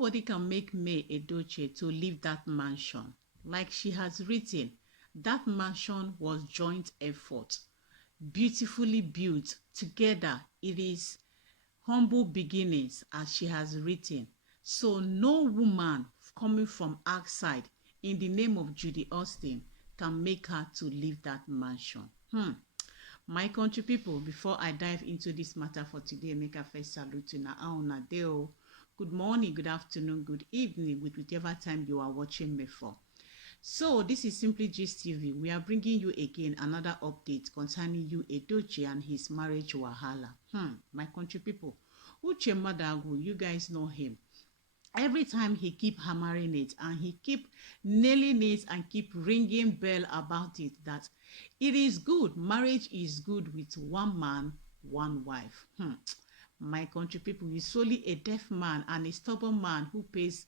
Nobody can make May Edochie to leave that mansion. Like she has written, that mansion was joint effort, beautifully built together. It is humble beginnings, as she has written. So no woman coming from outside in the name of Judy Austin can make her to leave that mansion. My country people, before I dive into this matter for today, make a first salute to na deo. Good morning, good afternoon, good evening, with whichever time you are watching me for. So this is Simply Gist TV. We are bringing you again another update concerning Edochie and his marriage wahala. My country people, Uche Madagu, you guys know him. Every time he keep hammering it and he keep nailing it and keep ringing bell about it, that it is good, marriage is good with one man, one wife. My country people, is solely a deaf man and a stubborn man who pays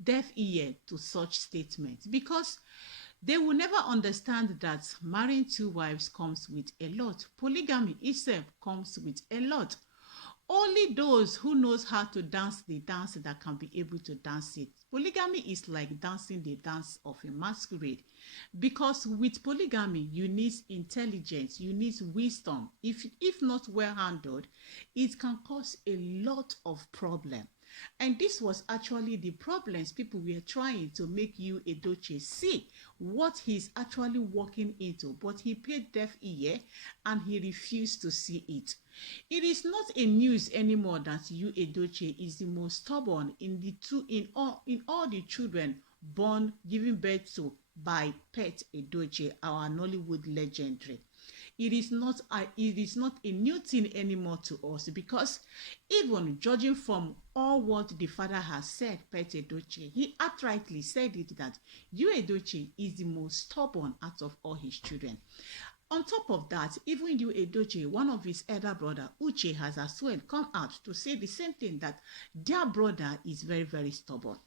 deaf ear to such statements, because they will never understand that marrying two wives comes with a lot. Polygamy itself comes with a lot. Only those who knows how to dance the dance that can be able to dance it. Polygamy is like dancing the dance of a masquerade, because with polygamy you need intelligence, you need wisdom. If not well handled, it can cause a lot of problem. And this was actually the problems people were trying to make Edochie see what he's actually walking into, but he paid deaf ear and he refused to see it. It is not a news anymore that Edochie is the most stubborn in all the children born, given birth to by Pet Edochie, our Nollywood legendary. It is not a new thing anymore to us, because even judging from all what the father has said, Pet Edochie, he outrightly said it that Edochie is the most stubborn out of all his children. On top of that, even Edochie, one of his elder brother, Uche, has as well come out to say the same thing, that their brother is very, very stubborn.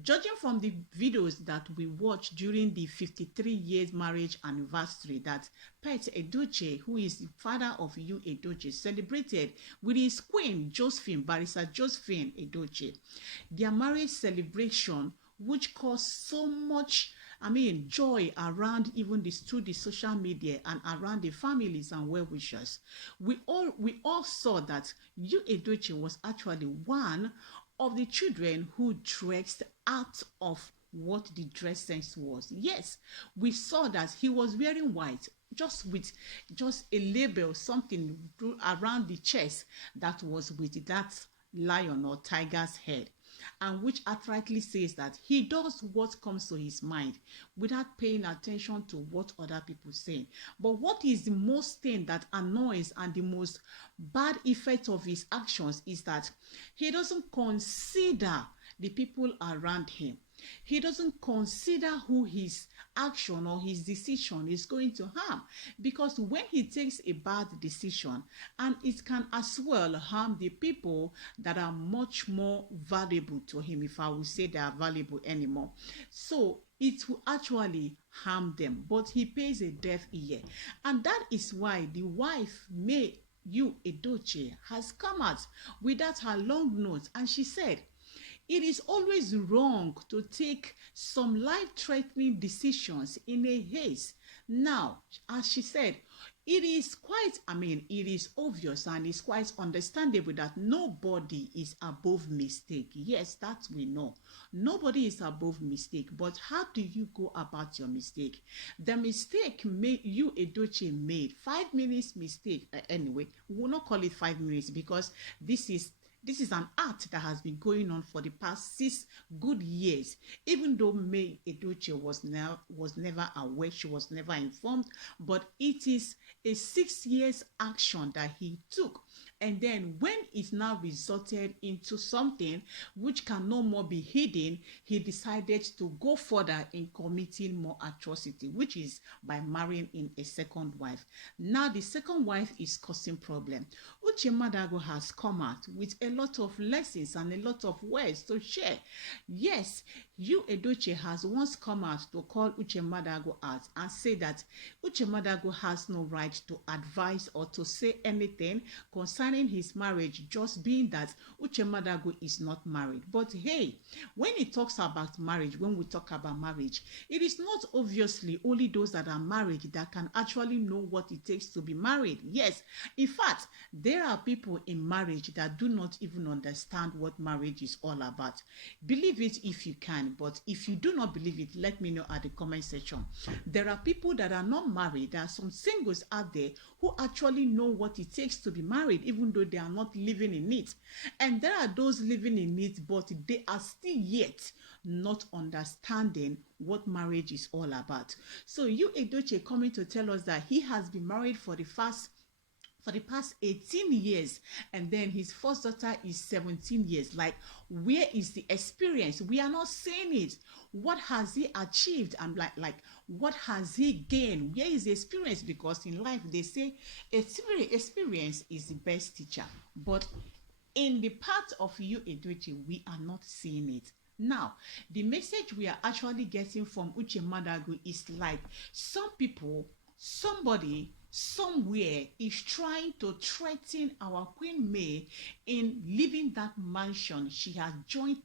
Judging from the videos that we watched during the 53 years marriage anniversary that Pet Edochie, who is the father of Edochie, celebrated with his queen, Josephine, Barrister Josephine Edochie, their marriage celebration, which caused so much joy around even through the social media and around the families and well-wishers. We all saw that Edochie was actually one of the children who dressed out of what the dress sense was. Yes, we saw that he was wearing white, just with a label, something around the chest that was with that lion or tiger's head, and which outrightly says that he does what comes to his mind without paying attention to what other people say. But what is the most thing that annoys and the most bad effect of his actions is that he doesn't consider the people around him. He doesn't consider who his action or his decision is going to harm, because when he takes a bad decision, and it can as well harm the people that are much more valuable to him, if I will say they are valuable anymore, so it will actually harm them. But he pays a deaf ear, and that is why the wife Edochie has come out with that her long note, and she said it is always wrong to take some life-threatening decisions in a haste. Now, as she said, it is obvious and it's quite understandable that nobody is above mistake. Yes, that we know. Nobody is above mistake. But how do you go about your mistake? The mistake Edochie made, 5 minutes mistake. Anyway, we will not call it 5 minutes, because this is an art that has been going on for the past 6 good years. Even though May Edochie was never aware, she was never informed, but it is a 6 years action that he took. And then when it now resulted into something which can no more be hidden, he decided to go further in committing more atrocity, which is by marrying in a second wife. Now the second wife is causing problem. Uche Madagu has come out with a lot of lessons and a lot of words to share. Yes, You Edochie has once come out to call Uche Madago out and say that Uche Madago has no right to advise or to say anything concerning his marriage, just being that Uche Madago is not married. But hey, when he talks about marriage, when we talk about marriage, it is not obviously only those that are married that can actually know what it takes to be married. Yes, in fact, there are people in marriage that do not even understand what marriage is all about. Believe it if you can, but if you do not believe it, let me know at the comment section. There are people that are not married. There are some singles out there who actually know what it takes to be married, even though they are not living in it. And there are those living in it, but they are still yet not understanding what marriage is all about. So you Edochie coming to tell us that he has been married for the past 18 years, and then his first daughter is 17 years. Like, where is the experience? We are not saying it. What has he achieved? I'm like what has he gained? Where is the experience? Because in life they say experience is the best teacher, but in the part of you Edochie, we are not seeing it. Now, the message we are actually getting from Uche Madago is like, some people, somebody, somewhere is trying to threaten our Queen May in leaving that mansion she has joined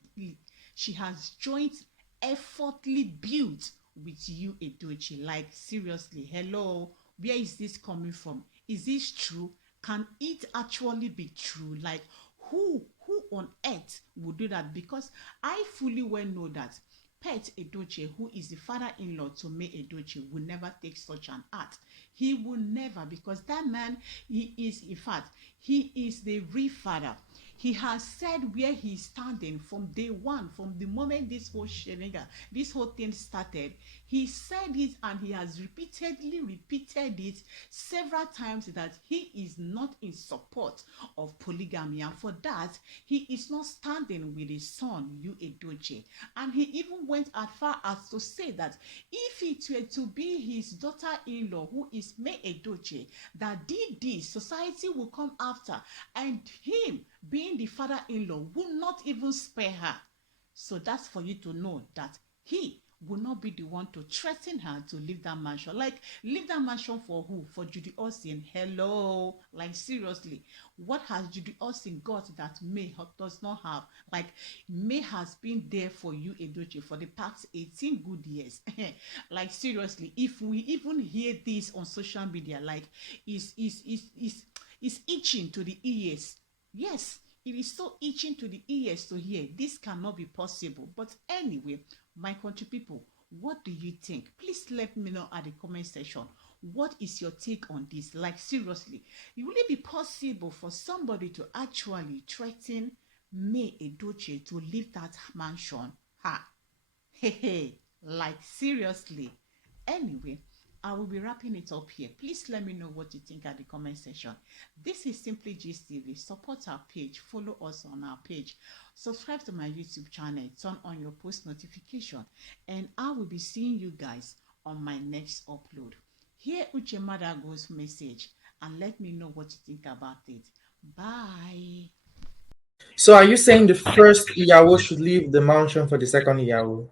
effortlessly built with you Edochie. Like, seriously, hello, where is this coming from? Is this true? Can it actually be true? Like, who on earth would do that? Because I fully well know that Pet Edochie, who is the father-in-law to May Edochie, will never take such an act. He will never, because that man, he is, in fact, he is the real father. He has said where he's standing from day one, from the moment this whole thing started. He said it, and he has repeatedly repeated it several times, that he is not in support of polygamy, and for that he is not standing with his son, you Edochie. And he even went as far as to say that if it were to be his daughter-in-law, who is May Edochie, that did this, society will come after, and him being the father-in-law will not even spare her. So that's for you to know that he will not be the one to threaten her to leave that mansion. Like, leave that mansion for who? For Judy Austin. Hello, like, seriously, what has Judy Austin got that May does not have? Like, May has been there for you Edochie for the past 18 good years. Like, seriously, if we even hear this on social media, like, is itching to the ears. Yes, it is so itching to the ears to hear. This cannot be possible. But anyway, my country people, what do you think? Please let me know at the comment section. What is your take on this? Like, seriously, will it be possible for somebody to actually threaten May Edochie to leave that mansion? Ha! Hey, like, seriously. Anyway, I will be wrapping it up here. Please let me know what you think at the comment section. This is Simply Gist TV. Support our page. Follow us on our page. Subscribe to my YouTube channel. Turn on your post notification. And I will be seeing you guys on my next upload. Hear Uche Madago's message and let me know what you think about it. Bye. So are you saying the first Iyawo should leave the mansion for the second Iyawo?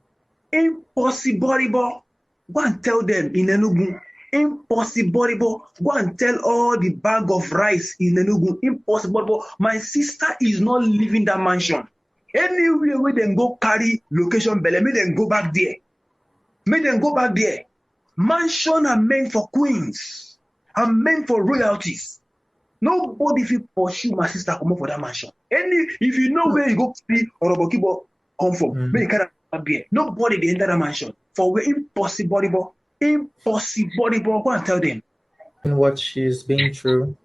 Impossible. Go and tell them in Enugu. Impossible. Go and tell all the bag of rice in Enugu. Impossible. My sister is not leaving that mansion. Anywhere where they go carry location belle, make them go back there. Make them go back there. Mansion are meant for queens. Are meant for royalties. Nobody fit pursue my sister come up for that mansion. If you know where you go see Orobokibo come from, make you carry back there. Nobody dey enter that mansion. For where impossible. Go and tell them. And what she's been through.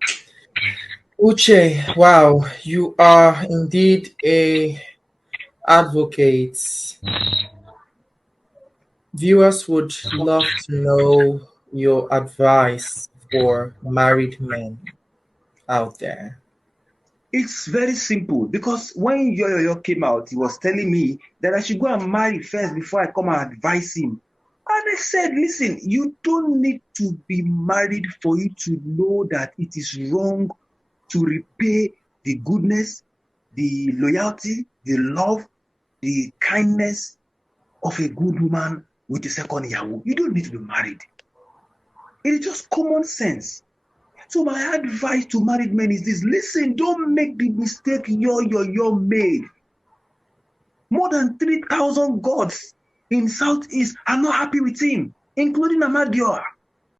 Uche, wow, you are indeed a advocate. Viewers would love to know your advice for married men out there. It's very simple, because when Yoyo came out, he was telling me that I should go and marry first before I come and advise him. And I said, listen, you don't need to be married for you to know that it is wrong to repay the goodness, the loyalty, the love, the kindness of a good woman with a second Yahoo. You don't need to be married. It is just common sense. So my advice to married men is this: listen, don't make the mistake your made. More than 3,000 gods in Southeast are not happy with him, including Amadioha.